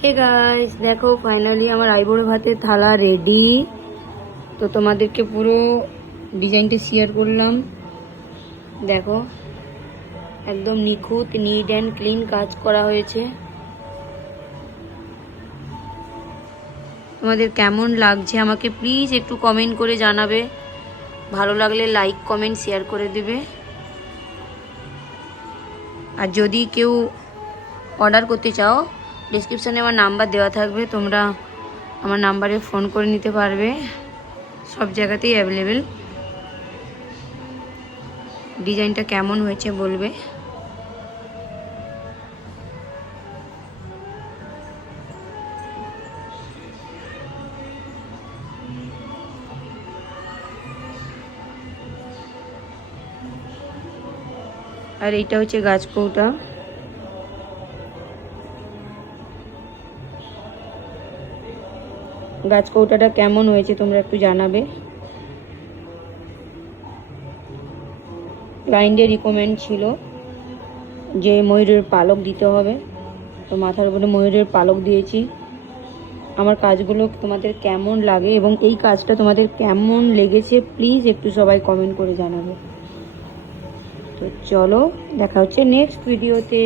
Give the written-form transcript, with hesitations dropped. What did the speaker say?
Hey guys, দেখো finally আমার আইবুড়ো ভাতের থালা রেডি। তো তোমাদেরকে পুরো ডিজাইনটা শেয়ার করলাম। দেখো, একদম নিখুঁত, নিট অ্যান্ড ক্লিন কাজ করা হয়েছে। তোমাদের কেমন লাগছে আমাকে প্লিজ একটু কমেন্ট করে জানাবে। ভালো লাগলে লাইক কমেন্ট শেয়ার করে দেবে। আর যদি কেউ অর্ডার করতে চাও, ডিসক্রিপশানে আমার নাম্বার দেওয়া থাকবে, তোমরা আমার নাম্বারে ফোন করে নিতে পারবে। সব জায়গাতেই অ্যাভেলেবেল। ডিজাইনটা কেমন হয়েছে বলবে। আর এইটা হচ্ছে গাছকৌটা। গাছকৌটাটা কেমন হয়েছে তোমরা একটু জানাবে। ক্লায়েন্টের রিকমেন্ড ছিল যে ময়ূরের পালক দিতে হবে, তো মাথার উপরে ময়ূরের পালক দিয়েছি। আমার কাজগুলো তোমাদের কেমন লাগে এবং এই কাজটা তোমাদের কেমন লেগেছে প্লিজ একটু সবাই কমেন্ট করে জানাবে। তো চলো, দেখা হচ্ছে নেক্সট ভিডিওতে।